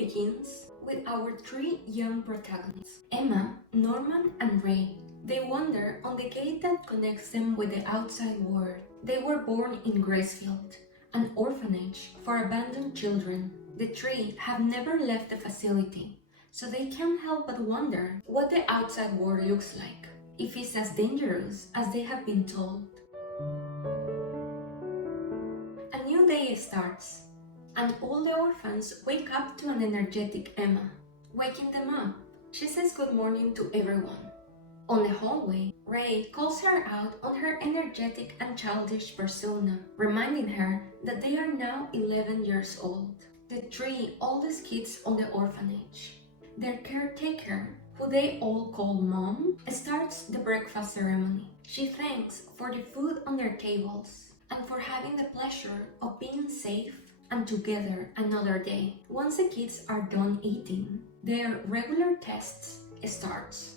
begins with our three young protagonists, Emma, Norman, and Ray. They wander on the gate that connects them with the outside world. They were born in Gracefield, an orphanage for abandoned children. The three have never left the facility, so they can't help but wonder what the outside world looks like, if it's as dangerous as they have been told. A new day starts, and all the orphans wake up to an energetic Emma. Waking them up, she says good morning to everyone. On the hallway, Ray calls her out on her energetic and childish persona, reminding her that they are now 11 years old, the three oldest kids on the orphanage. Their caretaker, who they all call Mom, starts the breakfast ceremony. She thanks for the food on their tables and for having the pleasure of being safe and together another day. Once the kids are done eating, their regular tests starts.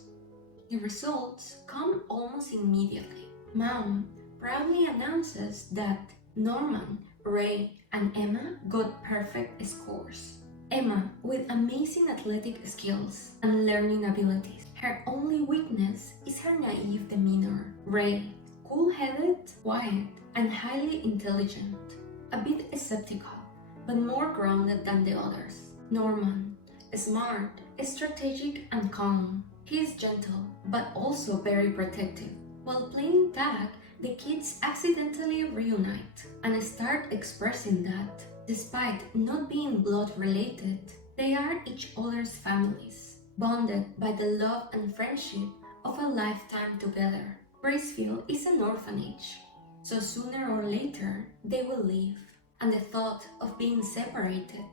The results come almost immediately. Mom proudly announces that Norman, Ray, and Emma got perfect scores. Emma with amazing athletic skills and learning abilities. Her only weakness is her naive demeanor. Ray, cool-headed, quiet, and highly intelligent. A bit skeptical, but more grounded than the others. Norman, smart, strategic, and calm. He is gentle, but also very protective. While playing tag, the kids accidentally reunite and start expressing that, despite not being blood related, they are each other's families, bonded by the love and friendship of a lifetime together. Gracefield is an orphanage, so sooner or later they will leave, and the thought of being separated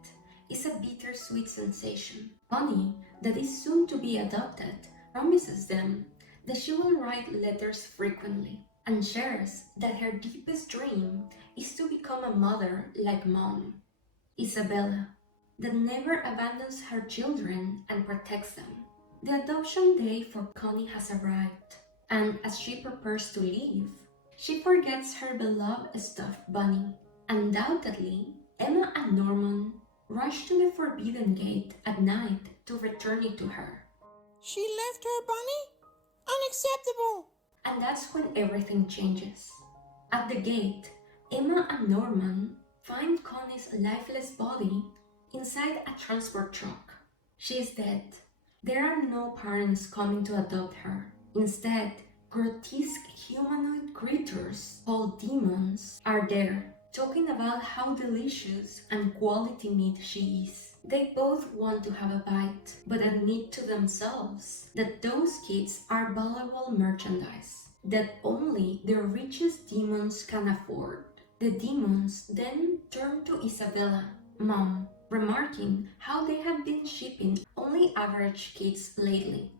is a bittersweet sensation. Bonnie, that is soon to be adopted, promises them that she will write letters frequently and shares that her deepest dream is to become a mother like Mom. Isabella, that never abandons her children and protects them. The adoption day for Connie has arrived, and as she prepares to leave, she forgets her beloved stuffed bunny. Undoubtedly, Emma and Norman rush to the forbidden gate at night to return it to her. She left her bunny? Unacceptable! And that's when everything changes. At the gate, Emma and Norman find Connie's lifeless body inside a transport truck. She is dead. There are no parents coming to adopt her. Instead, grotesque humanoid creatures called demons are there, talking about how delicious and quality meat she is. They both want to have a bite, but admit to themselves that those kids are valuable merchandise that only the richest demons can afford. The demons then turn to Isabella, Mom, remarking how they have been shipping only average kids lately.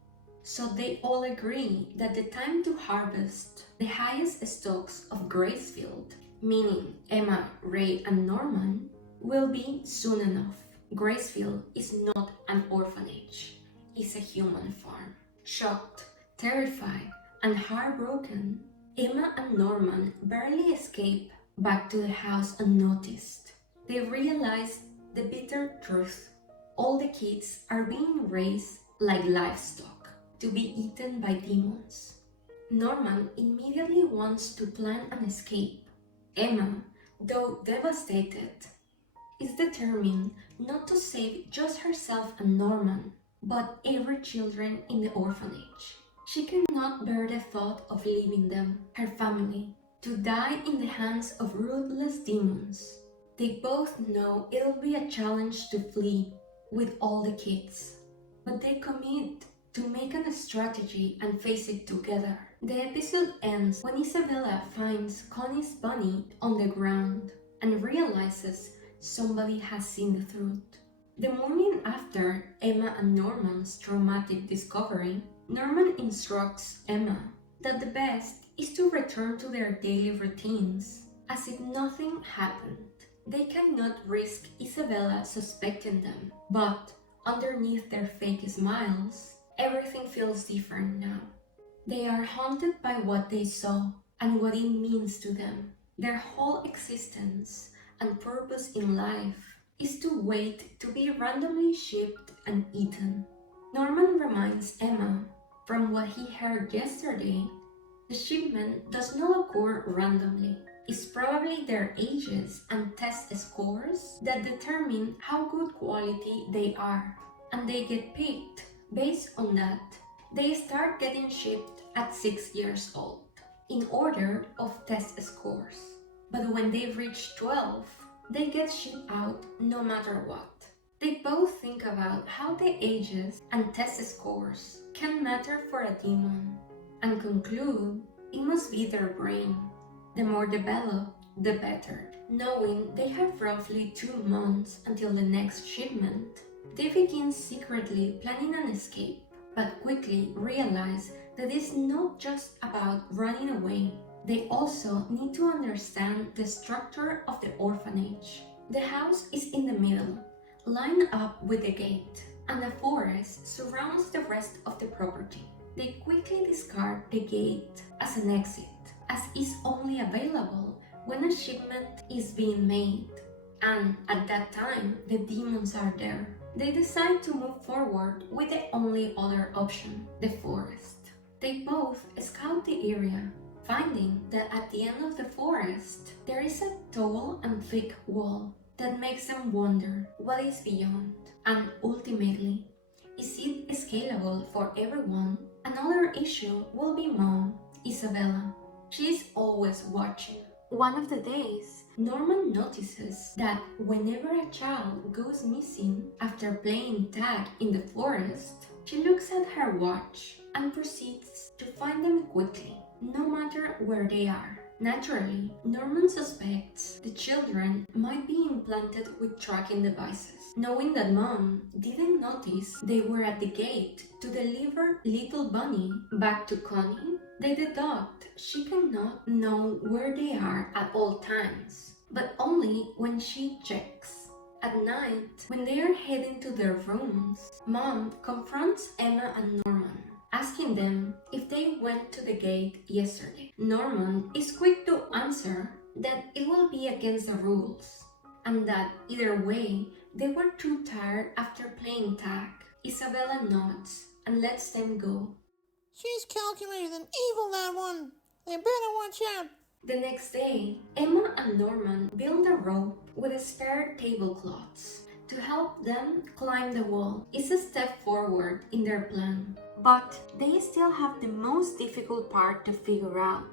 So they all agree that the time to harvest the highest stocks of Gracefield, meaning Emma, Ray, and Norman, will be soon enough. Gracefield is not an orphanage, it's a human farm. Shocked, terrified, and heartbroken, Emma and Norman barely escape back to the house unnoticed. They realize the bitter truth. All the kids are being raised like livestock to be eaten by demons. Norman immediately wants to plan an escape. Emma, though devastated, is determined not to save just herself and Norman, but every children in the orphanage. She cannot bear the thought of leaving them, her family, to die in the hands of ruthless demons. They both know it'll be a challenge to flee with all the kids, but they commit to make a strategy and face it together. The episode ends when Isabella finds Connie's bunny on the ground and realizes somebody has seen the truth. The morning after Emma and Norman's traumatic discovery, Norman instructs Emma that the best is to return to their daily routines as if nothing happened. They cannot risk Isabella suspecting them, but underneath their fake smiles, everything feels different now. They are haunted by what they saw and what it means to them. Their whole existence and purpose in life is to wait to be randomly shipped and eaten. Norman reminds Emma, from what he heard yesterday, the shipment does not occur randomly. It's probably their ages and test scores that determine how good quality they are, and they get picked based on that. They start getting shipped at 6 years old, in order of test scores. But when they reach 12, they get shipped out no matter what. They both think about how the ages and test scores can matter for a demon, and conclude it must be their brain. The more developed, the better. Knowing they have roughly 2 months until the next shipment, they begin secretly planning an escape, but quickly realize that it's not just about running away. They also need to understand the structure of the orphanage. The house is in the middle, lined up with the gate, and a forest surrounds the rest of the property. They quickly discard the gate as an exit, as is only available when a shipment is being made, and at that time the demons are there. They decide to move forward with the only other option, the forest. They both scout the area, finding that at the end of the forest there is a tall and thick wall that makes them wonder what is beyond, and ultimately, is it scalable for everyone? Another issue will be Mom, Isabella. She is always watching. One of the days, Norman notices that whenever a child goes missing after playing tag in the forest, she looks at her watch and proceeds to find them quickly, no matter where they are. Naturally, Norman suspects the children might be implanted with tracking devices. Knowing that Mom didn't notice they were at the gate to deliver little Bunny back to Connie, they deduct she cannot know where they are at all times, but only when she checks. At night, when they are heading to their rooms, Mom confronts Emma and Norman, asking them if they went to the gate yesterday. Norman is quick to answer that it will be against the rules, and that either way, they were too tired after playing tag. Isabella nods and lets them go. She's calculated and evil, that one. They better watch out. The next day, Emma and Norman build a rope with spare tablecloths to help them climb the wall. It's a step forward in their plan, but they still have the most difficult part to figure out: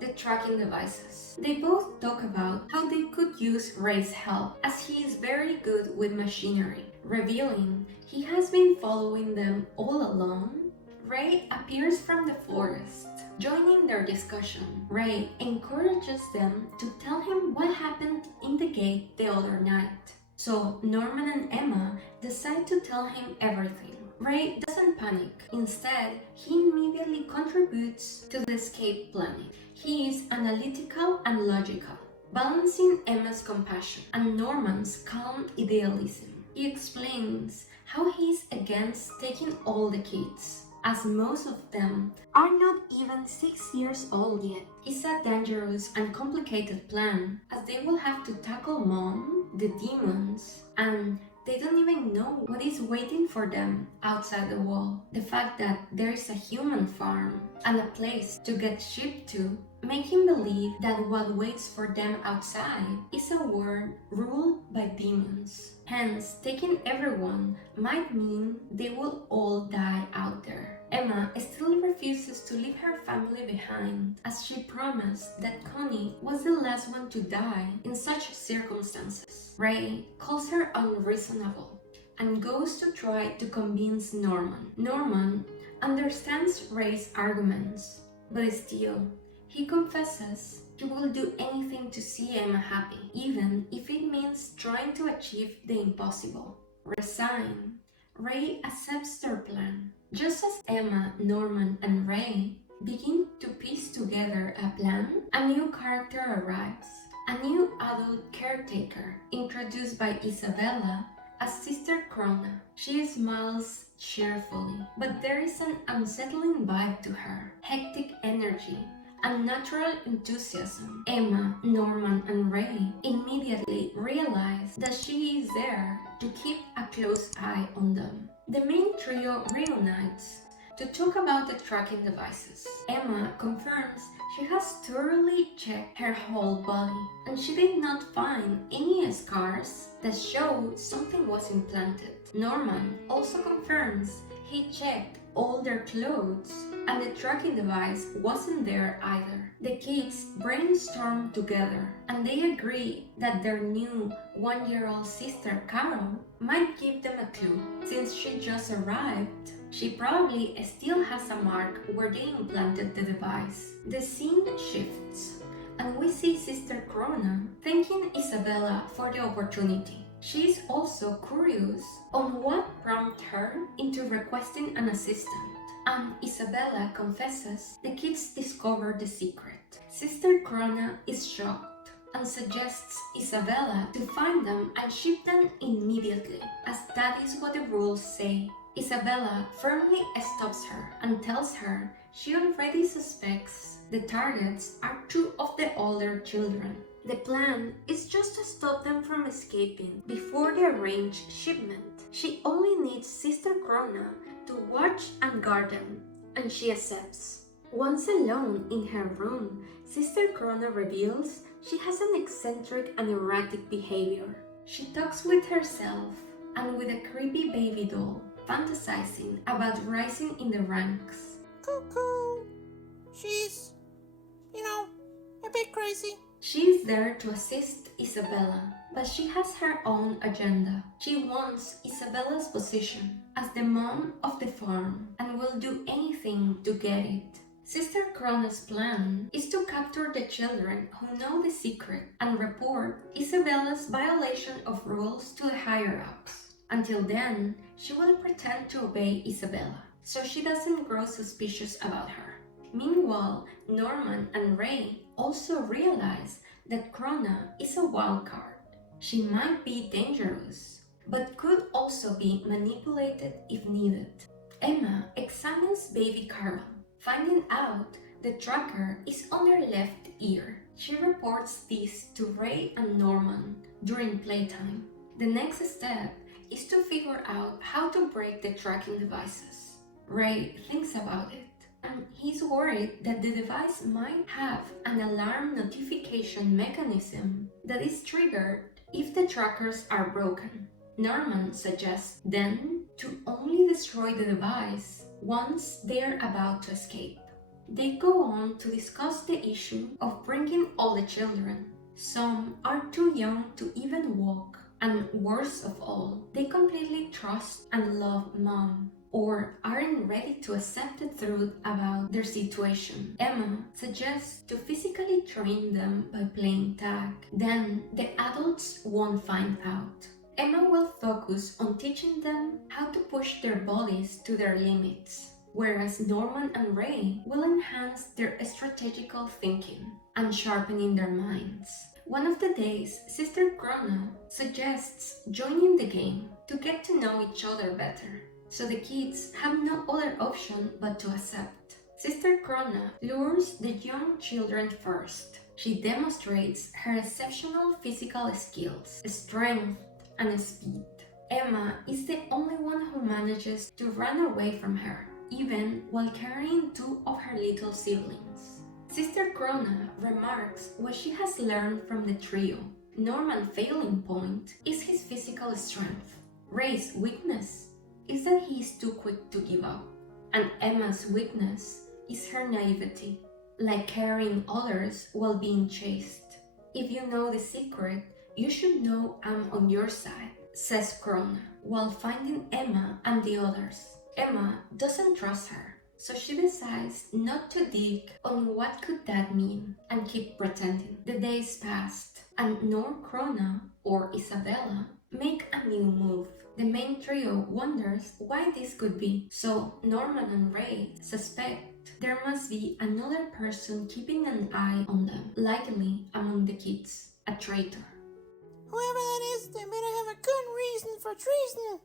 the tracking devices. They both talk about how they could use Ray's help, as he is very good with machinery, revealing he has been following them all along. Ray appears from the forest, joining their discussion. Ray encourages them to tell him what happened in the gate the other night. So Norman and Emma decide to tell him everything. Ray doesn't panic. Instead, he immediately contributes to the escape planning. He is analytical and logical, balancing Emma's compassion and Norman's calm idealism. He explains how he's against taking all the kids, as most of them are not even 6 years old yet. It's a dangerous and complicated plan, as they will have to tackle Mom, the demons, and they don't even know what is waiting for them outside the wall. The fact that there is a human farm and a place to get shipped to make him believe that what waits for them outside is a world ruled by demons. Hence, taking everyone might mean they will all die out there. Emma still refuses to leave her family behind, as she promised that Connie was the last one to die in such circumstances. Ray calls her unreasonable and goes to try to convince Norman. Norman understands Ray's arguments, but still, he confesses he will do anything to see Emma happy, even if it means trying to achieve the impossible. Resigned, Ray accepts their plan. Just as Emma, Norman, and Ray begin to piece together a plan, a new character arrives. A new adult caretaker, introduced by Isabella as Sister Krone. She smiles cheerfully, but there is an unsettling vibe to her. Hectic energy, unnatural enthusiasm, Emma, Norman, and Ray immediately realize that she is there to keep a close eye on them. The main trio reunites to talk about the tracking devices. Emma confirms she has thoroughly checked her whole body and she did not find any scars that show something was implanted. Norman also confirms he checked all their clothes and the tracking device wasn't there either. The kids brainstorm together and they agree that their new 1-year-old sister Carol might give them a clue. Since she just arrived, she probably still has a mark where they implanted the device. The scene shifts and we see Sister Krone thanking Isabella for the opportunity. She is also curious on what prompted her into requesting an assistant, and Isabella confesses the kids discovered the secret. Sister Krone is shocked and suggests Isabella to find them and ship them immediately, as that is what the rules say. Isabella firmly stops her and tells her she already suspects the targets are 2 of the older children. The plan is just to stop them from escaping before the arranged shipment. She only needs Sister Krone to watch and guard them, and she accepts. Once alone in her room, Sister Krone reveals she has an eccentric and erratic behavior. She talks with herself and with a creepy baby doll, fantasizing about rising in the ranks. Cuckoo. She's, a bit crazy. She is there to assist Isabella, but she has her own agenda. She wants Isabella's position as the mom of the farm and will do anything to get it. Sister Krone's plan is to capture the children who know the secret and report Isabella's violation of rules to the higher-ups. Until then, she will pretend to obey Isabella, so she doesn't grow suspicious about her. Meanwhile, Norman and Ray also realize that Krone is a wild card. She might be dangerous, but could also be manipulated if needed. Emma examines baby Carol, finding out the tracker is on her left ear. She reports this to Ray and Norman during playtime. The next step is to figure out how to break the tracking devices. Ray thinks about it, and he's worried that the device might have an alarm notification mechanism that is triggered if the trackers are broken. Norman suggests then to only destroy the device once they're about to escape. They go on to discuss the issue of bringing all the children. Some are too young to even walk, and worst of all, they completely trust and love Mom, or aren't ready to accept the truth about their situation. Emma suggests to physically train them by playing tag. Then the adults won't find out. Emma will focus on teaching them how to push their bodies to their limits, whereas Norman and Ray will enhance their strategical thinking and sharpening their minds. One of the days, Sister Krone suggests joining the game to get to know each other better, so the kids have no other option but to accept. Sister Krone lures the young children first. She demonstrates her exceptional physical skills, strength, and speed. Emma is the only one who manages to run away from her, even while carrying 2 of her little siblings. Sister Krone remarks what she has learned from the trio. Norman's failing point is his physical strength. Ray's weakness is that he is too quick to give up, and Emma's weakness is her naivety, like carrying others while being chased. If you know the secret, you should know I'm on your side, says Krone, while finding Emma and the others. Emma doesn't trust her, so she decides not to dig on what could that mean and keep pretending. The days passed, and nor Krone or Isabella make a new move. The main trio wonders why this could be, so Norman and Ray suspect there must be another person keeping an eye on them, likely among the kids, a traitor. Whoever that is, they better have a good reason for treason.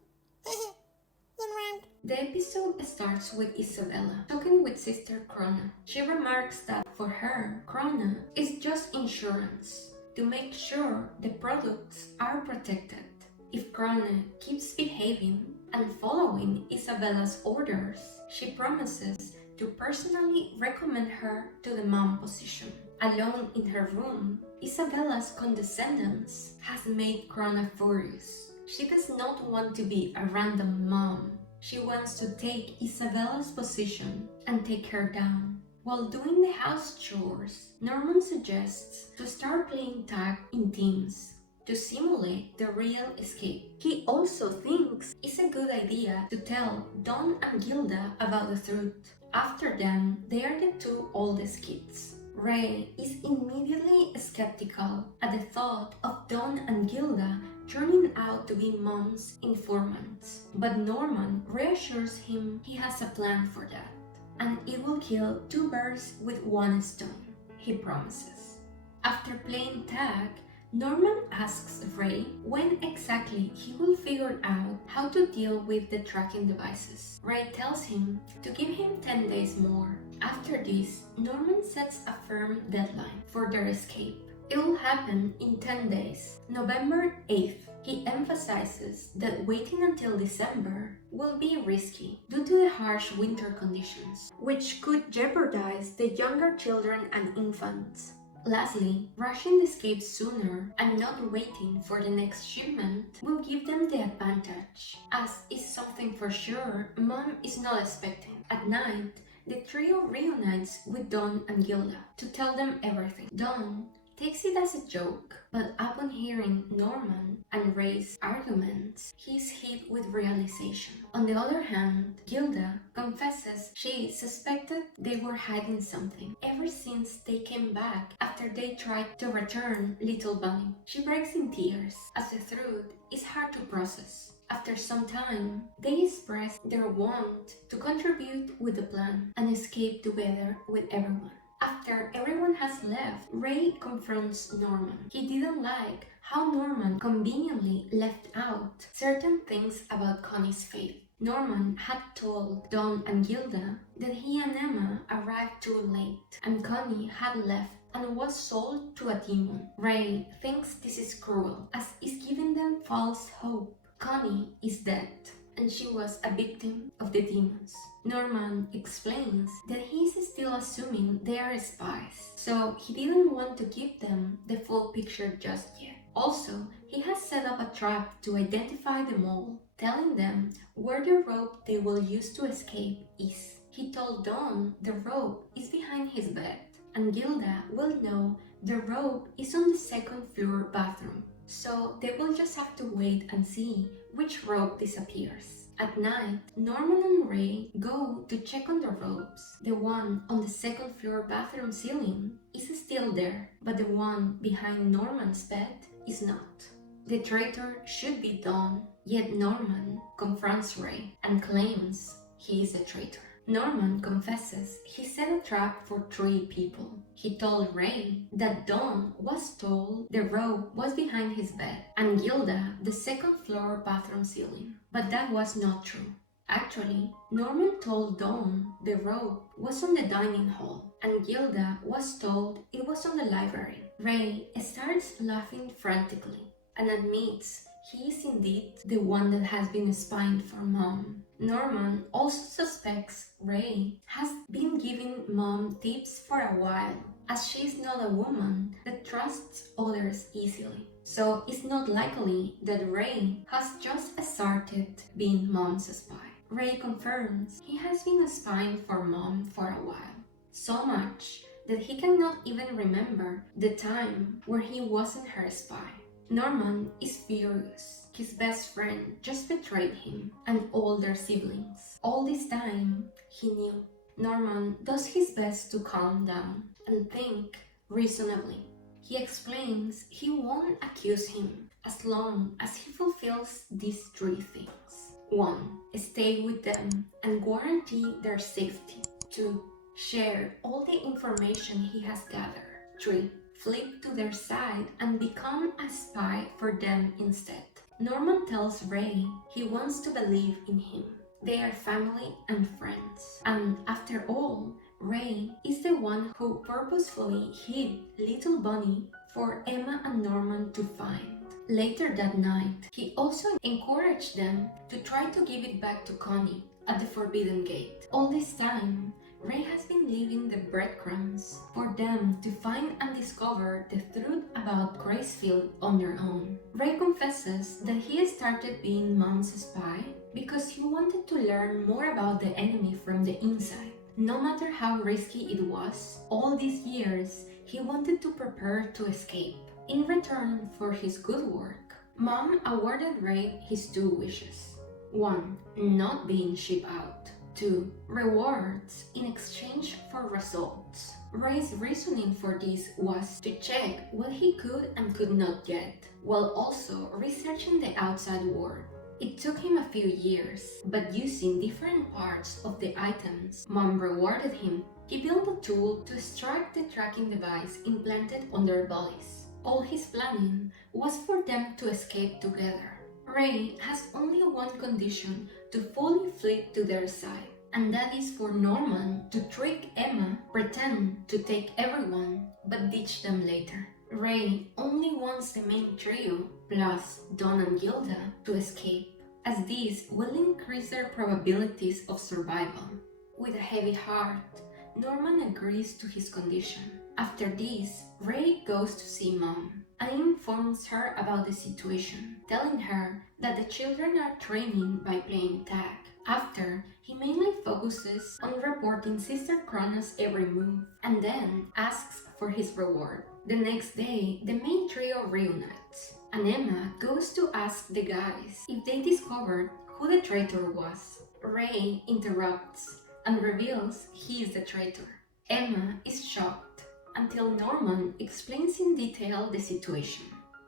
then raped. The episode starts with Isabella talking with sister Krone. She remarks that for her, Krone is just insurance to make sure the products are protected. If Krone keeps behaving and following Isabella's orders, she promises to personally recommend her to the mom position. Alone in her room, Isabella's condescendence has made Krone furious. She does not want to be a random mom. She wants to take Isabella's position and take her down. While doing the house chores, Norman suggests to start playing tag in teams to simulate the real escape. He also thinks it's a good idea to tell Don and Gilda about the truth. After them, they are the two oldest kids. Ray is immediately skeptical at the thought of Don and Gilda turning out to be mom's informants. But Norman reassures him he has a plan for that, and it will kill two birds with one stone, he promises. After playing tag, Norman asks Ray when exactly he will figure out how to deal with the tracking devices. Ray tells him to give him 10 days more. After this, Norman sets a firm deadline for their escape. It will happen in 10 days, November 8th. He emphasizes that waiting until December will be risky due to the harsh winter conditions, which could jeopardize the younger children and infants. Lastly, rushing the escape sooner and not waiting for the next shipment will give them the advantage, as is something for sure Mom is not expecting. At night, the trio reunites with Don and Gilda to tell them everything. Don takes it as a joke, but upon hearing Norman and Ray's arguments, he is hit with realization. On the other hand, Gilda confesses she suspected they were hiding something ever since they came back after they tried to return Little Bunny. She breaks in tears, as the truth is hard to process. After some time, they express their want to contribute with the plan and escape together with everyone. After everyone has left, Ray confronts Norman. He didn't like how Norman conveniently left out certain things about Connie's fate. Norman had told Don and Gilda that he and Emma arrived too late, and Connie had left and was sold to a demon. Ray thinks this is cruel, as it's giving them false hope. Connie is dead, and she was a victim of the demons. Norman explains that he's still assuming they are spies, so he didn't want to give them the full picture just yet. Also, he has set up a trap to identify them all, telling them where the rope they will use to escape is. He told Don the rope is behind his bed, and Gilda will know the rope is on the second floor bathroom. So they will just have to wait and see which rope disappears. At night, Norman and Ray go to check on the ropes. The one on the second floor bathroom ceiling is still there, but the one behind Norman's bed is not. The traitor should be Don, yet Norman confronts Ray and claims he is a traitor. Norman confesses he set a trap for 3 people. He told Ray that Don was told the rope was behind his bed and Gilda the second floor bathroom ceiling, but that was not true. Actually, Norman told Don the rope was on the dining hall and Gilda was told it was on the library. Ray starts laughing frantically and admits he is indeed the one that has been spying for Mom. Norman also suspects Ray has been giving Mom tips for a while, as she is not a woman that trusts others easily. So it's not likely that Ray has just started being Mom's spy. Ray confirms he has been spying for Mom for a while, so much that he cannot even remember the time where he wasn't her spy. Norman is furious. His best friend just betrayed him and all their siblings. All this time, he knew. Norman does his best to calm down and think reasonably. He explains he won't accuse him as long as he fulfills these 3 things. 1. Stay with them and guarantee their safety. 2. Share all the information he has gathered. 3. Flip to their side and become a spy for them instead. Norman tells Ray he wants to believe in him. They are family and friends. And after all, Ray is the one who purposefully hid Little Bunny for Emma and Norman to find. Later that night, he also encouraged them to try to give it back to Connie at the Forbidden Gate. All this time, Ray has been leaving the breadcrumbs for them to find and discover the truth about Gracefield on their own. Ray confesses that he started being Mom's spy because he wanted to learn more about the enemy from the inside. No matter how risky it was, all these years he wanted to prepare to escape. In return for his good work, Mom awarded Ray his 2 wishes. 1. Not being shipped out. 2. Rewards in exchange for results. Ray's reasoning for this was to check what he could and could not get, while also researching the outside world. It took him a few years, but using different parts of the items Mom rewarded him, he built a tool to extract the tracking device implanted on their bodies. All his planning was for them to escape together. Ray has only one condition to fully flip to their side, and that is for Norman to trick Emma, pretend to take everyone, but ditch them later. Ray only wants the main trio, plus Don and Gilda, to escape, as these will increase their probabilities of survival. With a heavy heart, Norman agrees to his condition. After this, Ray goes to see Mom and informs her about the situation, telling her that the children are training by playing tag. After, he mainly focuses on reporting Sister Krone's every move, and then asks for his reward. The next day, the main trio reunites, and Emma goes to ask the guys if they discovered who the traitor was. Ray interrupts and reveals he is the traitor. Emma is shocked until Norman explains in detail the situation.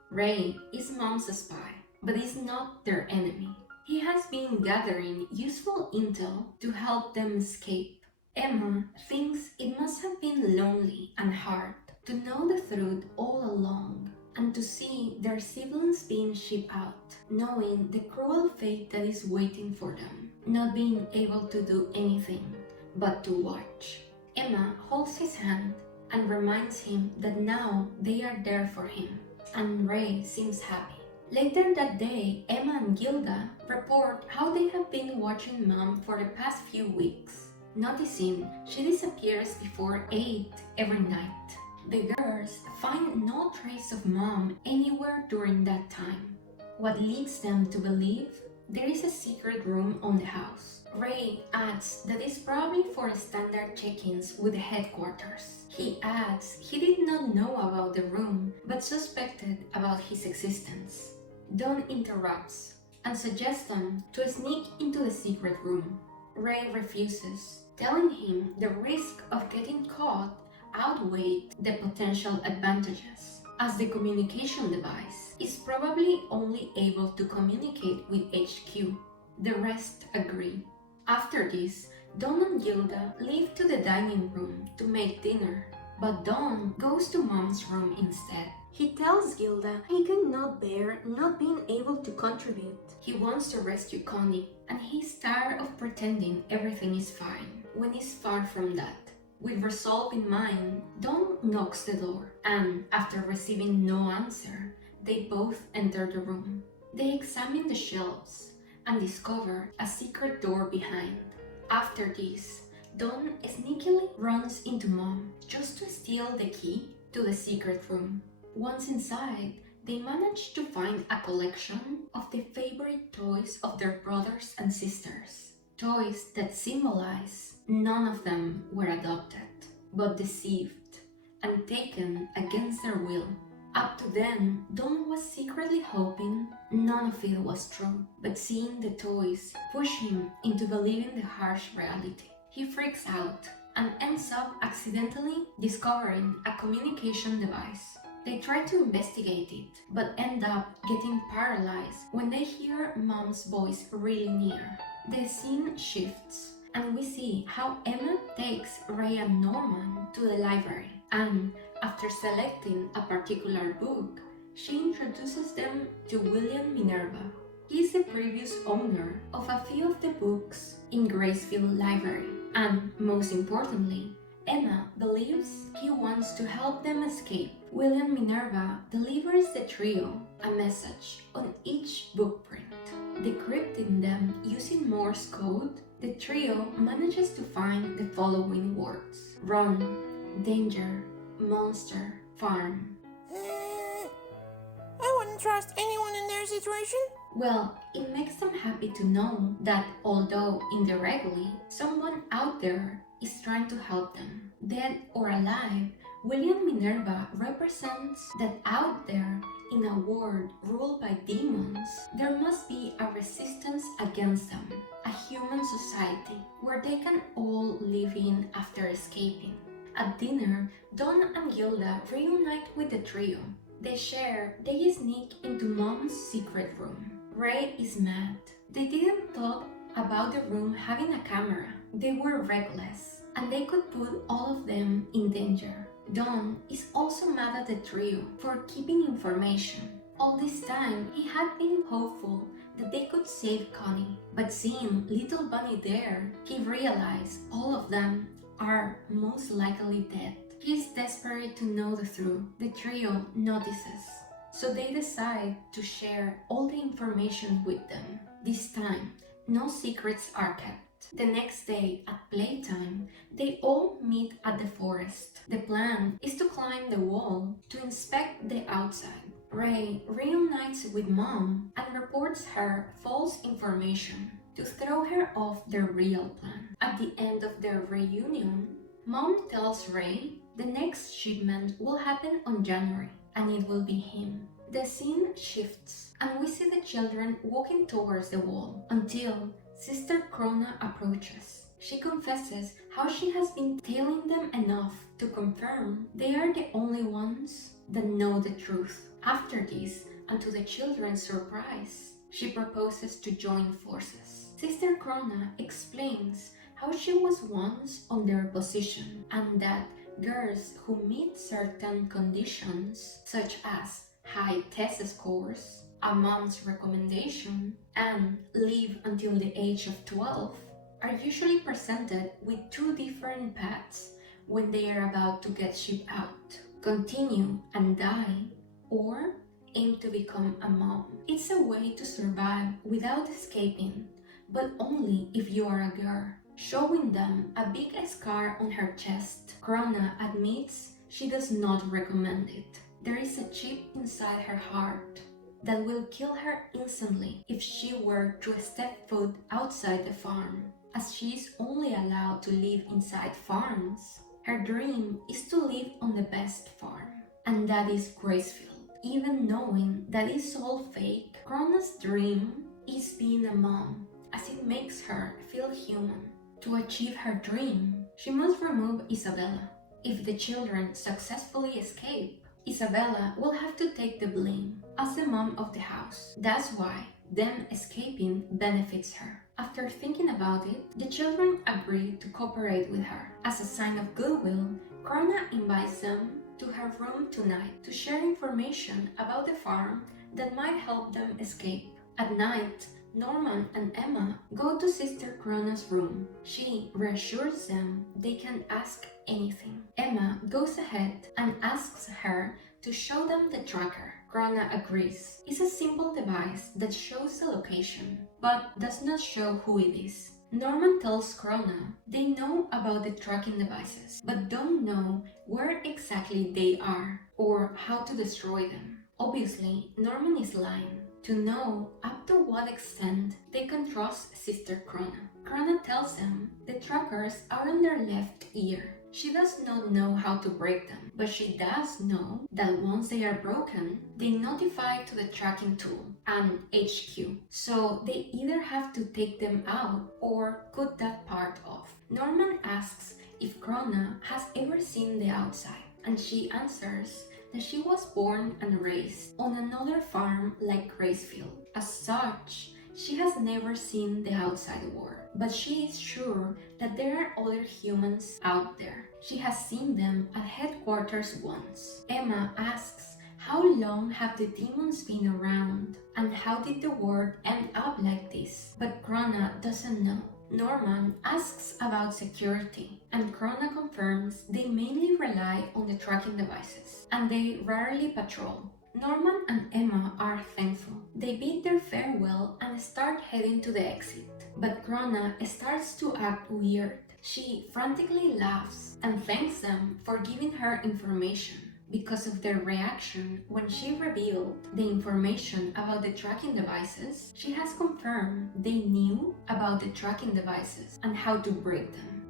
Ray is Mom's spy, but is not their enemy. He has been gathering useful intel to help them escape. Emma thinks it must have been lonely and hard to know the truth all along and to see their siblings being shipped out, knowing the cruel fate that is waiting for them, not being able to do anything but to watch. Emma holds his hand and reminds him that now they are there for him, and Ray seems happy. Later that day, Emma and Gilda report how they have been watching Mom for the past few weeks, noticing she disappears before 8 every night. The girls find no trace of Mom anywhere during that time, what leads them to believe there is a secret room on the house. Ray adds that it's probably for standard check-ins with the headquarters. He adds he did not know about the room, but suspected about his existence. Don interrupts and suggests them to sneak into the secret room. Ray refuses, telling him the risk of getting caught outweighed the potential advantages, as the communication device is probably only able to communicate with HQ. The rest agree. After this, Don and Gilda leave to the dining room to make dinner, but Don goes to Mom's room instead. He tells Gilda he cannot bear not being able to contribute. He wants to rescue Connie, and he's tired of pretending everything is fine, when it's far from that. With resolve in mind, Don knocks the door, and after receiving no answer, they both enter the room. They examine the shelves and discover a secret door behind. After this, Don sneakily runs into Mom just to steal the key to the secret room. Once inside, they manage to find a collection of the favorite toys of their brothers and sisters. Toys that symbolize none of them were adopted, but deceived and taken against their will. Up to then, Don was secretly hoping none of it was true, but seeing the toys push him into believing the harsh reality. He freaks out and ends up accidentally discovering a communication device. They try to investigate it, but end up getting paralyzed when they hear Mom's voice really near. The scene shifts, and we see how Emma takes Ray and Norman to the library, and after selecting a particular book, she introduces them to William Minerva. He is the previous owner of a few of the books in Gracefield Library, and most importantly, Emma believes he wants to help them escape. William Minerva delivers the trio a message on each book print. Decrypting them using Morse code, the trio manages to find the following words: run, danger, monster, farm. I wouldn't trust anyone in their situation. Well, it makes them happy to know that although indirectly, someone out there is trying to help them. Dead or alive, William Minerva represents that out there, in a world ruled by demons, there must be a resistance against them, a human society where they can all live in after escaping. At dinner, Don and Gilda reunite with the trio. They sneak into Mom's secret room. Ray is mad. They didn't talk about the room having a camera. They were reckless, and they could put all of them in danger. Don is also mad at the trio for keeping information. All this time, he had been hopeful that they could save Connie, but seeing little Bunny there, he realized all of them are most likely dead. He is desperate to know the truth. The trio notices, so they decide to share all the information with them. This time, no secrets are kept. The next day, at playtime, they all meet at the forest. The plan is to climb the wall to inspect the outside. Ray reunites with Mom and reports her false information to throw her off their real plan. At the end of their reunion, Mom tells Ray the next shipment will happen on January, and it will be him. The scene shifts, and we see the children walking towards the wall until Sister Krone approaches. She confesses how she has been telling them enough to confirm they are the only ones that know the truth. After this, and to the children's surprise, she proposes to join forces. Sister Krone explains how she was once on their position, and that girls who meet certain conditions, such as high test scores, a mom's recommendation, and live until the age of 12, are usually presented with two different paths when they are about to get shipped out: continue and die, or aim to become a mom. It's a way to survive without escaping, but only if you are a girl. Showing them a big scar on her chest, Krone admits she does not recommend it. There is a chip inside her heart that will kill her instantly if she were to step foot outside the farm. As she is only allowed to live inside farms, her dream is to live on the best farm, and that is Gracefield. Even knowing that it's all fake, Krone's dream is being a mom, as it makes her feel human. To achieve her dream, she must remove Isabella. If the children successfully escape, Isabella will have to take the blame as the mom of the house. That's why them escaping benefits her. After thinking about it, the children agree to cooperate with her. As a sign of goodwill, Krone invites them to her room tonight to share information about the farm that might help them escape. At night, Norman and Emma go to Sister Krone's room. She reassures them they can ask anything. Emma goes ahead and asks her to show them the tracker. Krone agrees. It's a simple device that shows the location, but does not show who it is. Norman tells Krone they know about the tracking devices, but don't know where exactly they are or how to destroy them. Obviously, Norman is lying. To know up to what extent they can trust Sister Krone. Krone tells them the trackers are on their left ear. She does not know how to break them, but she does know that once they are broken, they notify to the tracking tool, an HQ. So they either have to take them out or cut that part off. Norman asks if Krone has ever seen the outside, and she answers that she was born and raised on another farm like Gracefield. As such, she has never seen the outside world, but she is sure that there are other humans out there. She has seen them at headquarters once. Emma asks How long have the demons been around? And how did the world end up like this? But Krone doesn't know. Norman asks about security, and Krone confirms they mainly rely on the tracking devices, and they rarely patrol. Norman and Emma are thankful. They bid their farewell and start heading to the exit. But Krone starts to act weird. She frantically laughs and thanks them for giving her information. Because of their reaction when she revealed the information about the tracking devices, she has confirmed they knew about the tracking devices and how to break them.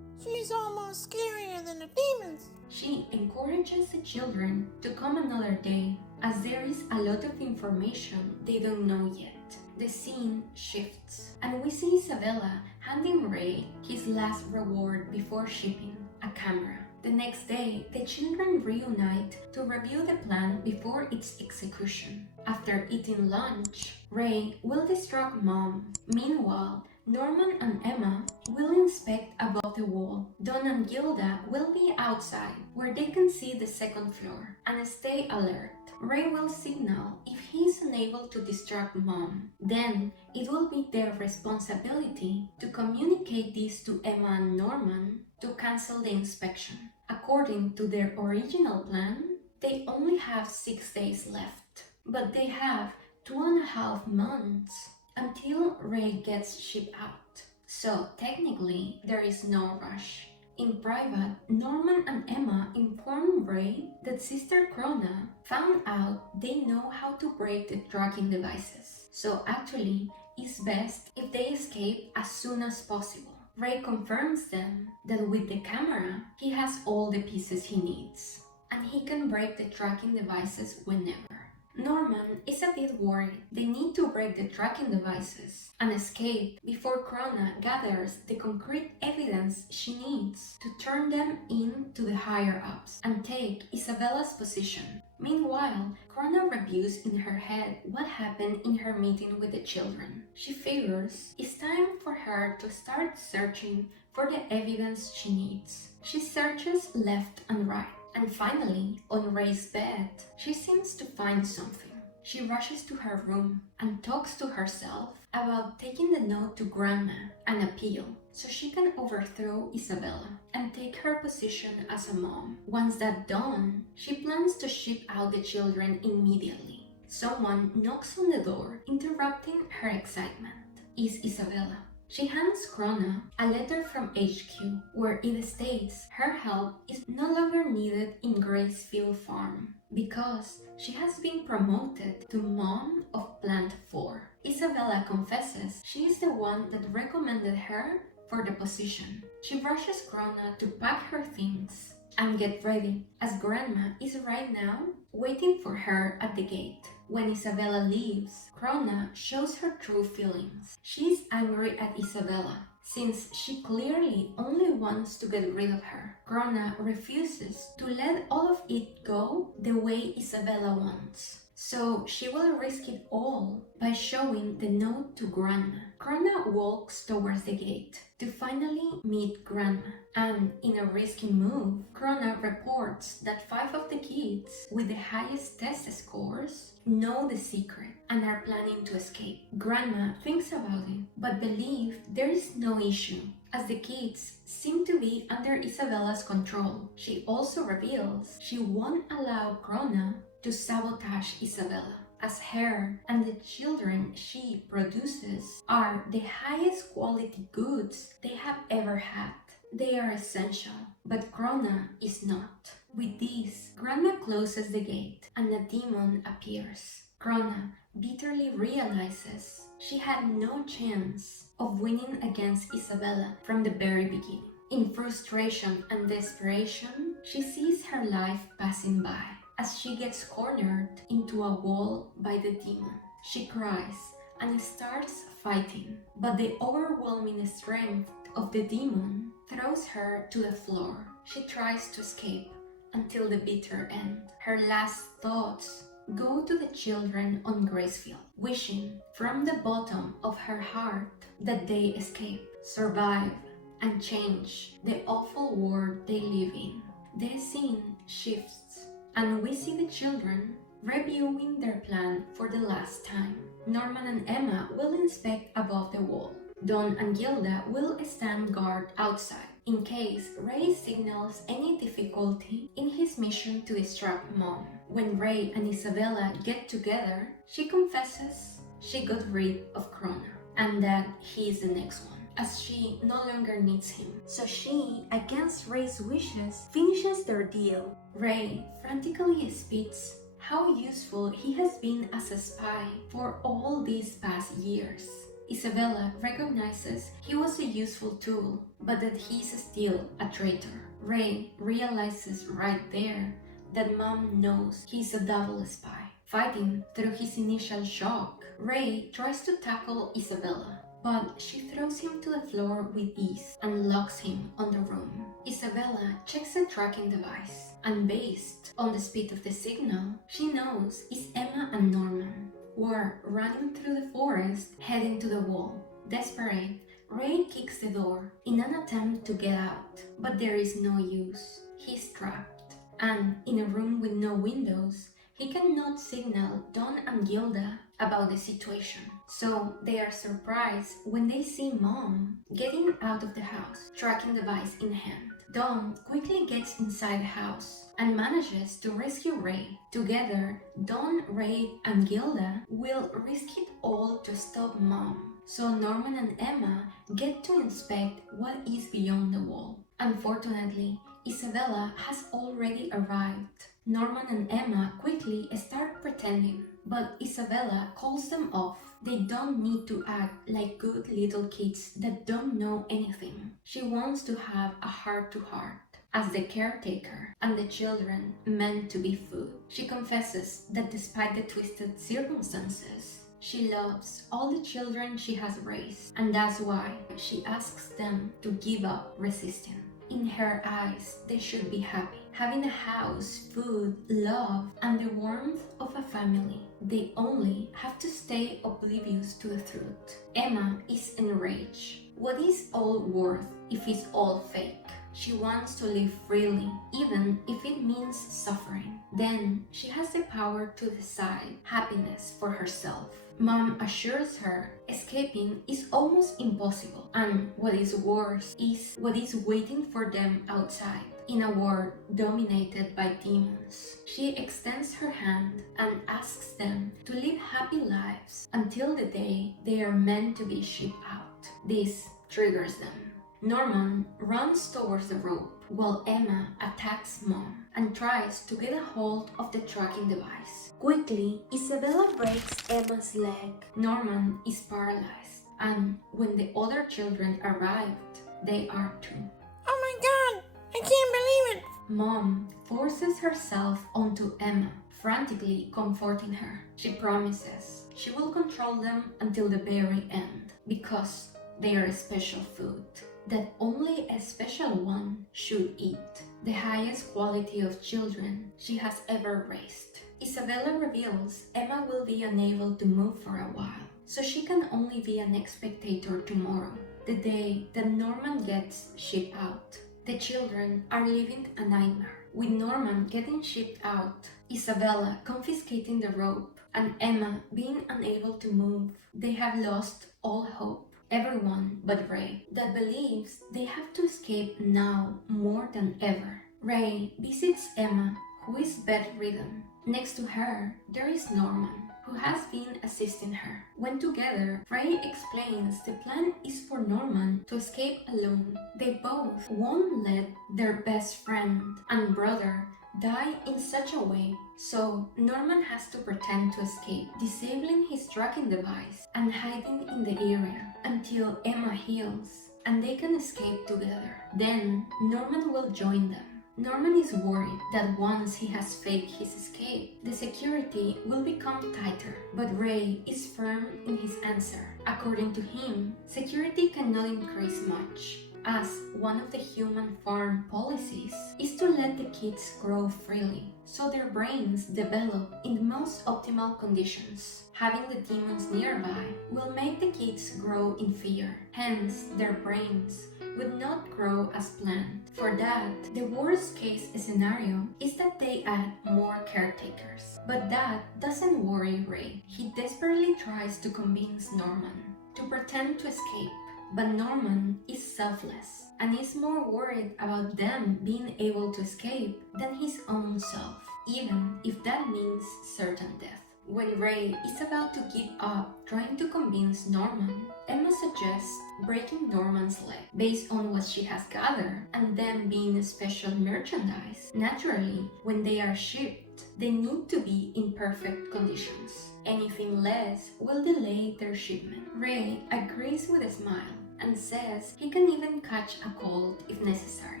She's almost scarier than the demons. She encourages the children to come another day, as there is a lot of information they don't know yet. The scene shifts, and we see Isabella handing Ray his last reward before shipping, a camera. The next day, the children reunite to review the plan before its execution. After eating lunch, Ray will distract Mom. Meanwhile, Norman and Emma will inspect above the wall. Don and Gilda will be outside, where they can see the second floor, and stay alert. Ray will signal if he is unable to distract Mom. Then, it will be their responsibility to communicate this to Emma and Norman to cancel the inspection. According to their original plan, they only have 6 days left, but they have 2.5 months until Ray gets shipped out. So technically, there is no rush. In private, Norman and Emma inform Ray that Sister Krone found out they know how to break the tracking devices. So actually, it's best if they escape as soon as possible. Ray confirms them that with the camera, he has all the pieces he needs, and he can break the tracking devices whenever. Norman is a bit worried. They need to break the tracking devices and escape before Krone gathers the concrete evidence she needs to turn them in to the higher-ups and take Isabella's position. Meanwhile, Krone reviews in her head what happened in her meeting with the children. She figures it's time for her to start searching for the evidence she needs. She searches left and right. And finally, on Ray's bed, she seems to find something. She rushes to her room and talks to herself about taking the note to Grandma and appeal so she can overthrow Isabella and take her position as a mom. Once that's done, she plans to ship out the children immediately. Someone knocks on the door, interrupting her excitement. It's Isabella. She hands Krone a letter from HQ where it states her help is no longer needed in Gracefield Farm because she has been promoted to Mom of Plant 4. Isabella confesses she is the one that recommended her for the position. She rushes Krone to pack her things and get ready, as Grandma is right now waiting for her at the gate. When Isabella leaves, Krone shows her true feelings. She's angry at Isabella, since she clearly only wants to get rid of her. Krone refuses to let all of it go the way Isabella wants. So she will risk it all by showing the note to Grandma. Krone walks towards the gate to finally meet Grandma, and in a risky move, Krone reports that 5 of the kids with the highest test scores know the secret and are planning to escape. Grandma thinks about it, but believes there is no issue, as the kids seem to be under Isabella's control. She also reveals she won't allow Krone to sabotage Isabella, as her and the children she produces are the highest quality goods they have ever had. They are essential, but Krone is not. With this, Grandma closes the gate and a demon appears. Krone bitterly realizes she had no chance of winning against Isabella from the very beginning. In frustration and desperation, she sees her life passing by as she gets cornered into a wall by the demon. She cries and starts fighting, but the overwhelming strength of the demon throws her to the floor. She tries to escape until the bitter end. Her last thoughts go to the children on Gracefield, wishing from the bottom of her heart that they escape, survive, and change the awful world they live in. The scene shifts, and we see the children reviewing their plan for the last time. Norman and Emma will inspect above the wall. Don and Gilda will stand guard outside in case Ray signals any difficulty in his mission to distract Mom. When Ray and Isabella get together, she confesses she got rid of Krone and that he is the next one, as she no longer needs him. So she, against Ray's wishes, finishes their deal. Ray frantically speaks how useful he has been as a spy for all these past years. Isabella recognizes he was a useful tool, but that he's still a traitor. Ray realizes right there that Mom knows he's a double spy. Fighting through his initial shock, Ray tries to tackle Isabella, but she throws him to the floor with ease and locks him on the room. Isabella checks the tracking device, and based on the speed of the signal, she knows it's Emma and Norman were running through the forest heading to the wall. Desperate, Ray kicks the door in an attempt to get out, but there is no use. He's trapped, and in a room with no windows, he cannot signal Don and Gilda about the situation. So they are surprised when they see Mom getting out of the house, tracking device in hand. Don quickly gets inside the house and manages to rescue Ray. Together, Don, Ray, and Gilda will risk it all to stop Mom. So Norman and Emma get to inspect what is beyond the wall. Unfortunately, Isabella has already arrived. Norman and Emma quickly start pretending, but Isabella calls them off. They don't need to act like good little kids that don't know anything. She wants to have a heart-to-heart as the caretaker and the children meant to be food. She confesses that despite the twisted circumstances, she loves all the children she has raised, and that's why she asks them to give up resisting. In her eyes, they should be happy, having a house, food, love, and the warmth of a family. They only have to stay oblivious to the truth. Emma is enraged. What is all worth if it's all fake? She wants to live freely, even if it means suffering. Then she has the power to decide happiness for herself. Mom assures her escaping is almost impossible, and what is worse is what is waiting for them outside, in a world dominated by demons. She extends her hand and asks them to live happy lives until the day they are meant to be shipped out. This triggers them. Norman runs towards the rope while Emma attacks Mom and tries to get a hold of the tracking device. Quickly, Isabella breaks Emma's leg. Norman is paralyzed, and when the other children arrived, they are too. Oh my god! I can't believe it! Mom forces herself onto Emma, frantically comforting her. She promises she will control them until the very end, because they are special food that only a special one should eat. The highest quality of children she has ever raised. Isabella reveals Emma will be unable to move for a while, so she can only be an spectator tomorrow, the day that Norman gets shipped out. The children are living a nightmare, with Norman getting shipped out, Isabella confiscating the rope, and Emma being unable to move. They have lost all hope. Everyone but Ray, that believes they have to escape now more than ever. Ray visits Emma, who is bedridden. Next to her, there is Norman, who has been assisting her. When together, Ray explains the plan is for Norman to escape alone. They both won't let their best friend and brother die in such a way, so Norman has to pretend to escape, disabling his tracking device and hiding in the area until Emma heals and they can escape together. Then Norman will join them. Norman is worried that once he has faked his escape, the security will become tighter, but Ray is firm in his answer. According to him, security cannot increase much, as one of the human farm policies is to let the kids grow freely, so their brains develop in the most optimal conditions. Having the demons nearby will make the kids grow in fear, hence their brains would not grow as planned. For that, the worst case scenario is that they add more caretakers. But that doesn't worry Ray. He desperately tries to convince Norman to pretend to escape. But Norman is selfless and is more worried about them being able to escape than his own self, even if that means certain death. When Ray is about to give up trying to convince Norman, Emma suggests breaking Norman's leg based on what she has gathered and them being special merchandise. Naturally, when they are shipped, they need to be in perfect conditions. Anything less will delay their shipment. Ray agrees with a smile and says he can even catch a cold if necessary.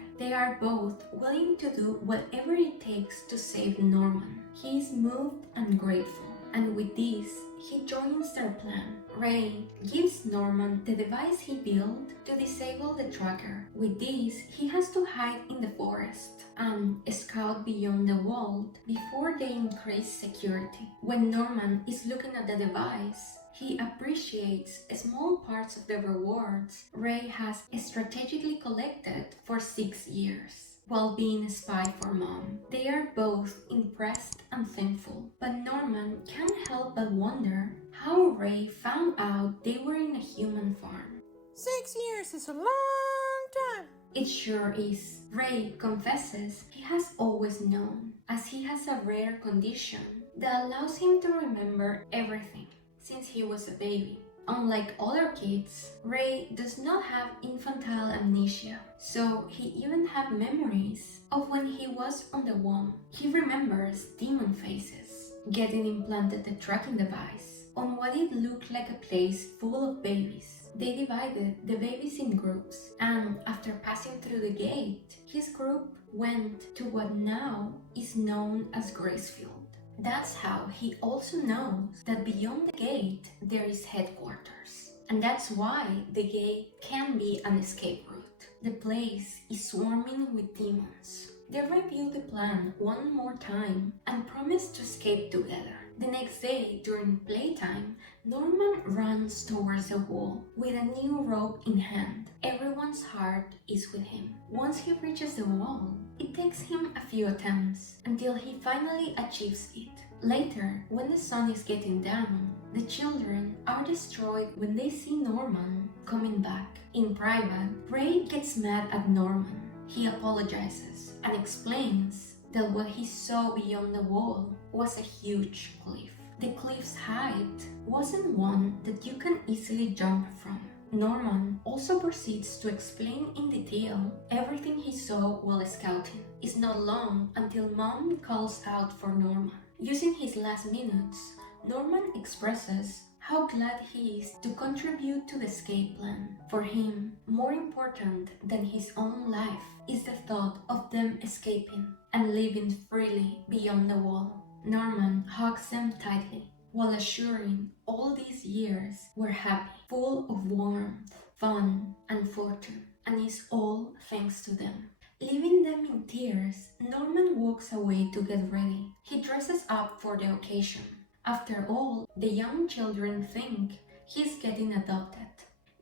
They are both willing to do whatever it takes to save Norman. He is moved and grateful, and with this, he joins their plan. Ray gives Norman the device he built to disable the tracker. With this, he has to hide in the forest and scout beyond the wall before they increase security. When Norman is looking at the device, he appreciates small parts of the rewards Ray has strategically collected for 6 years. While being a spy for Mom, they are both impressed and thankful, but Norman can't help but wonder how Ray found out they were in a human farm. 6 years is a long time. It sure is. Ray confesses he has always known, as he has a rare condition that allows him to remember everything since he was a baby. Unlike other kids, Ray does not have infantile amnesia, so he even has memories of when he was on the womb. He remembers demon faces, getting implanted the tracking device on what it looked like a place full of babies. They divided the babies in groups, and after passing through the gate, his group went to what now is known as Gracefield. That's how he also knows that beyond the gate there is headquarters. And that's why the gate can be an escape route. The place is swarming with demons. They review the plan one more time and promise to escape together. The next day, during playtime, Norman runs towards a wall with a new rope in hand. Everyone's heart is with him. Once he reaches the wall, it takes him a few attempts until he finally achieves it. Later, when the sun is getting down, the children are destroyed when they see Norman coming back. In private, Ray gets mad at Norman. He apologizes and explains that what he saw beyond the wall was a huge cliff. The cliff's height wasn't one that you can easily jump from. Norman also proceeds to explain in detail everything he saw while scouting. It's not long until Mom calls out for Norman. Using his last minutes, Norman expresses how glad he is to contribute to the escape plan. For him, more important than his own life is the thought of them escaping and living freely beyond the wall. Norman hugs them tightly, while assuring all these years were happy, full of warmth, fun, and fortune, and is all thanks to them. Leaving them in tears, Norman walks away to get ready. He dresses up for the occasion. After all, the young children think he's getting adopted.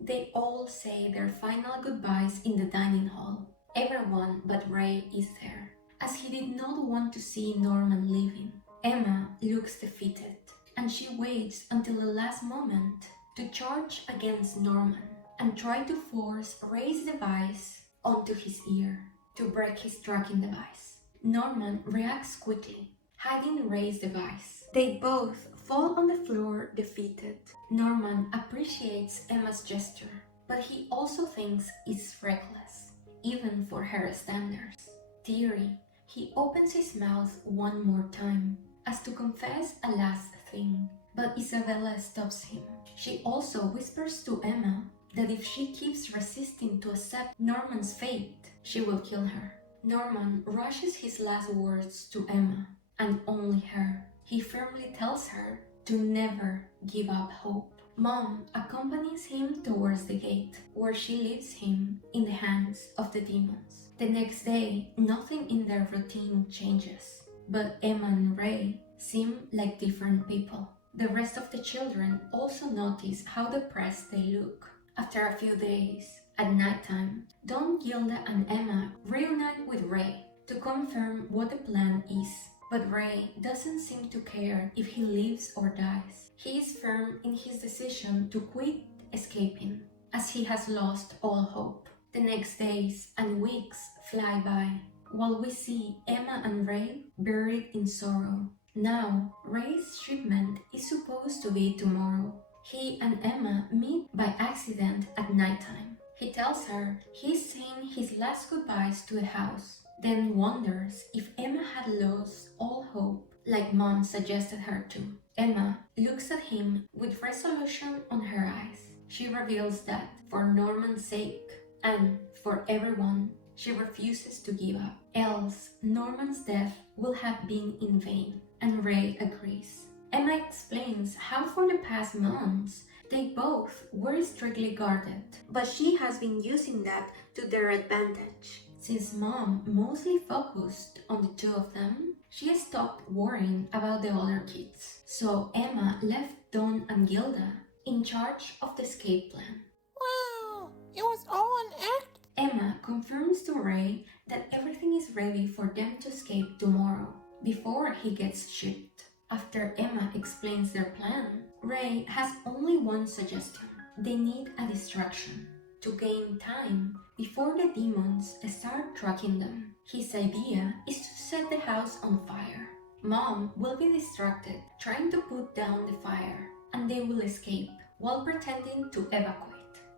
They all say their final goodbyes in the dining hall. Everyone but Ray is there, as he did not want to see Norman leaving. Emma looks defeated, and she waits until the last moment to charge against Norman and try to force Ray's device onto his ear to break his tracking device. Norman reacts quickly, hiding Ray's device. They both fall on the floor defeated. Norman appreciates Emma's gesture, but he also thinks it's reckless, even for her standards. Teary, he opens his mouth one more time, as to confess a last thing, but Isabella stops him. She also whispers to Emma that if she keeps resisting to accept Norman's fate, she will kill her. Norman rushes his last words to Emma, and only her. He firmly tells her to never give up hope. Mom accompanies him towards the gate, where she leaves him in the hands of the demons. The next day, nothing in their routine changes, but Emma and Ray seem like different people. The rest of the children also notice how depressed they look. After a few days, At nighttime, Don, Gilda, and Emma reunite with Ray to confirm what the plan is. But Ray doesn't seem to care if he lives or dies. He is firm in his decision to quit escaping, as he has lost all hope. The next days and weeks fly by, while we see Emma and Ray buried in sorrow. Now, Ray's shipment is supposed to be tomorrow. He and Emma meet by accident at nighttime. He tells her he's saying his last goodbyes to the house, then wonders if Emma had lost all hope, like Mom suggested her to. Emma looks at him with resolution on her eyes. She reveals that, for Norman's sake, and for everyone, she refuses to give up. Else, Norman's death will have been in vain, and Ray agrees. Emma explains how for the past months, they both were strictly guarded, but she has been using that to their advantage. Since Mom mostly focused on the two of them, she stopped worrying about the other kids. So Emma left Don and Gilda in charge of the escape plan. Wow, it was all an act? Emma confirms to Ray that everything is ready for them to escape tomorrow, before he gets shipped. After Emma explains their plan, Ray has only one suggestion. They need a distraction to gain time before the demons start tracking them. His idea is to set the house on fire. Mom will be distracted trying to put down the fire, and they will escape while pretending to evacuate.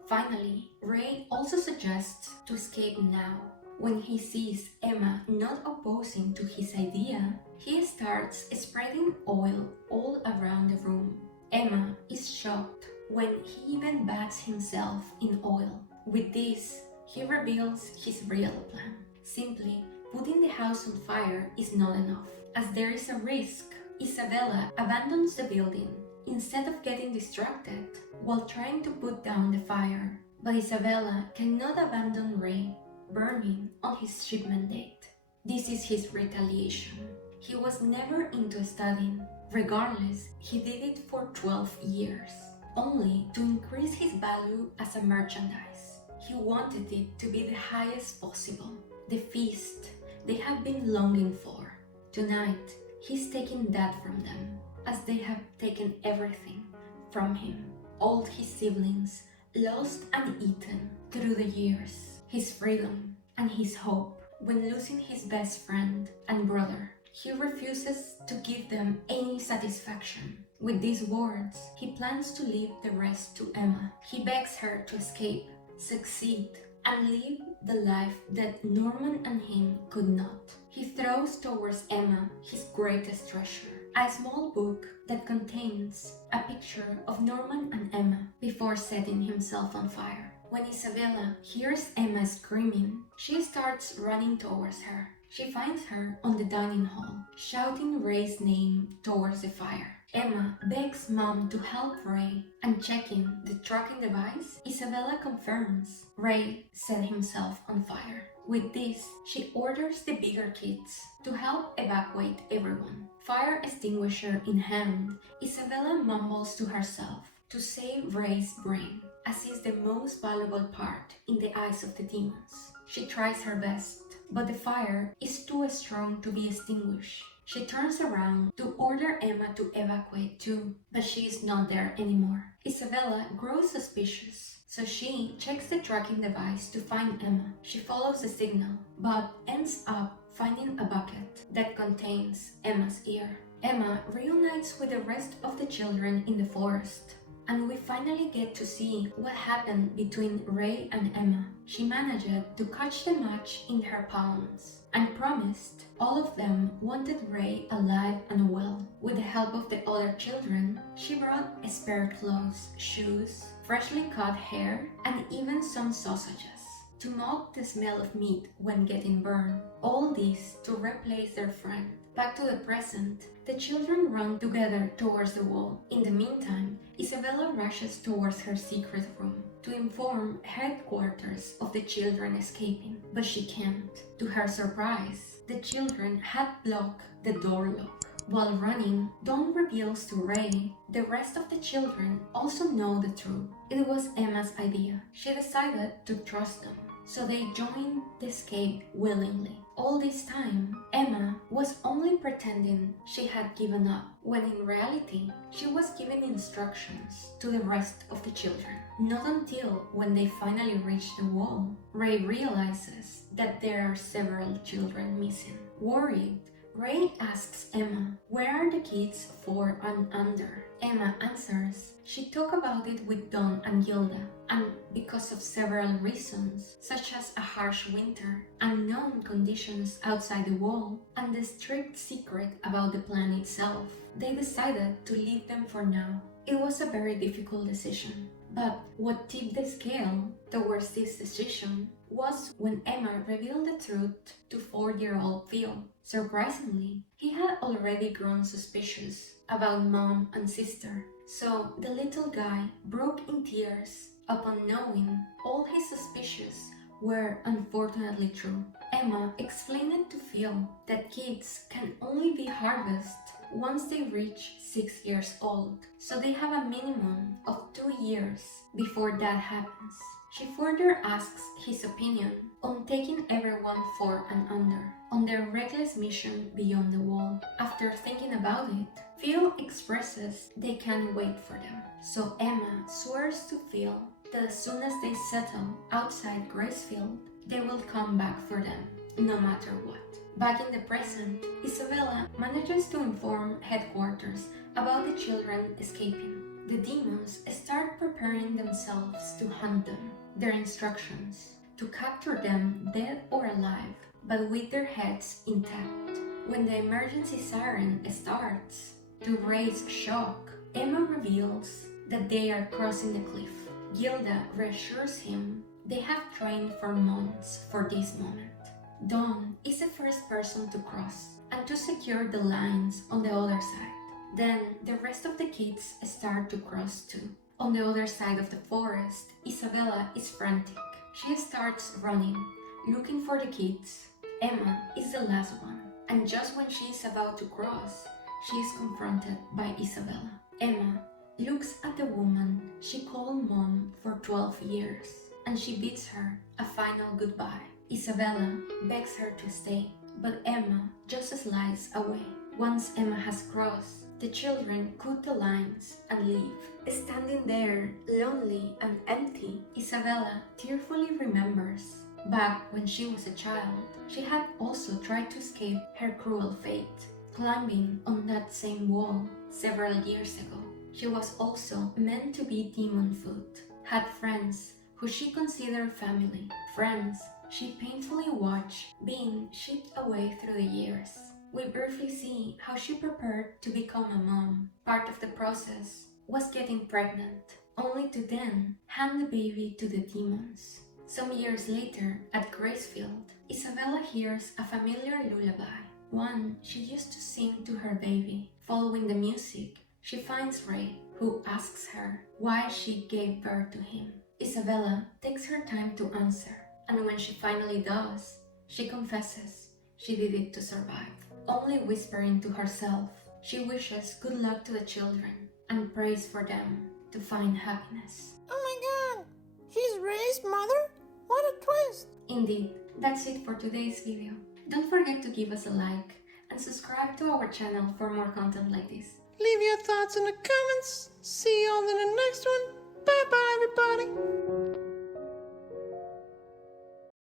Finally, Ray also suggests to escape now. When he sees Emma not opposing to his idea, he starts spreading oil all around the room. Emma is shocked when he even bathes himself in oil. With this, he reveals his real plan. Simply putting the house on fire is not enough. As there is a risk, Isabella abandons the building instead of getting distracted while trying to put down the fire. But Isabella cannot abandon Ray, burning on his shipment date. This is his retaliation. He was never into studying. Regardless, he did it for 12 years, only to increase his value as a merchandise. He wanted it to be the highest possible, the feast they have been longing for. Tonight, he's taking that from them, as they have taken everything from him. All his siblings, lost and eaten through the years, his freedom and his hope. When losing his best friend and brother, he refuses to give them any satisfaction. With these words, he plans to leave the rest to Emma. He begs her to escape, succeed, and live the life that Norman and him could not. He throws towards Emma his greatest treasure, a small book that contains a picture of Norman and Emma before setting himself on fire. When Isabella hears Emma screaming, she starts running towards her. She finds her on the dining hall, shouting Ray's name towards the fire. Emma begs Mom to help Ray, and checking the tracking device, Isabella confirms Ray set himself on fire. With this, she orders the bigger kids to help evacuate everyone. Fire extinguisher in hand, Isabella mumbles to herself to save Ray's brain, as is the most valuable part in the eyes of the demons. She tries her best, but the fire is too strong to be extinguished. She turns around to order Emma to evacuate too, but she is not there anymore. Isabella grows suspicious, so she checks the tracking device to find Emma. She follows the signal, but ends up finding a bucket that contains Emma's ear. Emma reunites with the rest of the children in the forest, and we finally get to see what happened between Ray and Emma. She managed to catch the match in her palms and promised all of them wanted Ray alive and well. With the help of the other children, she brought spare clothes, shoes, freshly cut hair, and even some sausages to mock the smell of meat when getting burned. All this to replace their friend. Back to the present, the children run together towards the wall. In the meantime, Isabella rushes towards her secret room to inform headquarters of the children escaping, but she can't. To her surprise, the children had blocked the door lock. While running, Dawn reveals to Ray the rest of the children also know the truth. It was Emma's idea. She decided to trust them, so they joined the escape willingly. All this time, Emma was only pretending she had given up, when in reality, she was giving instructions to the rest of the children. Not until when they finally reach the wall, Ray realizes that there are several children missing. Worried, Ray asks Emma, where are the kids 4 and under? Emma answers she talked about it with Dawn and Gilda, and because of several reasons, such as a harsh winter, unknown conditions outside the wall, and the strict secret about the plan itself, they decided to leave them for now. It was a very difficult decision, but what tipped the scale towards this decision was when Emma revealed the truth to 4-year-old Phil. Surprisingly, he had already grown suspicious about mom and sister, so the little guy broke in tears upon knowing all his suspicions were unfortunately true. Emma explained to Phil that kids can only be harvested once they reach 6 years old, so they have a minimum of 2 years before that happens. She further asks his opinion on taking everyone 4 and under on their reckless mission beyond the wall. After thinking about it, Phil expresses they can't wait for them, so Emma swears to Phil that as soon as they settle outside Gracefield, they will come back for them, no matter what. Back in the present, Isabella manages to inform headquarters about the children escaping. The demons start preparing themselves to hunt them. Their instructions: to capture them dead or alive, but with their heads intact. When the emergency siren starts, to Ray's shock, Emma reveals that they are crossing the cliff. Gilda reassures him they have trained for months for this moment. Dawn is the first person to cross and to secure the lines on the other side. Then the rest of the kids start to cross too. On the other side of the forest, Isabella is frantic. She starts running, looking for the kids. Emma is the last one, and just when she is about to cross, she is confronted by Isabella. Emma looks at the woman she called mom for 12 years, and she bids her a final goodbye. Isabella begs her to stay, but Emma just slides away. Once Emma has crossed, the children cut the lines and leave. Standing there, lonely and empty, Isabella tearfully remembers back when she was a child, she had also tried to escape her cruel fate, climbing on that same wall several years ago. She was also meant to be demon food, had friends who she considered family, friends she painfully watched being shipped away through the years. We briefly see how she prepared to become a mom. Part of the process was getting pregnant, only to then hand the baby to the demons. Some years later, at Gracefield, Isabella hears a familiar lullaby, one she used to sing to her baby. Following the music, she finds Ray, who asks her why she gave birth to him. Isabella takes her time to answer, and when she finally does, she confesses she did it to survive. Only whispering to herself, she wishes good luck to the children and prays for them to find happiness. Oh my god! She's Ray's mother? What a twist! Indeed, that's it for today's video. Don't forget to give us a like and subscribe to our channel for more content like this. Leave your thoughts in the comments. See you all in the next one. Bye bye, everybody.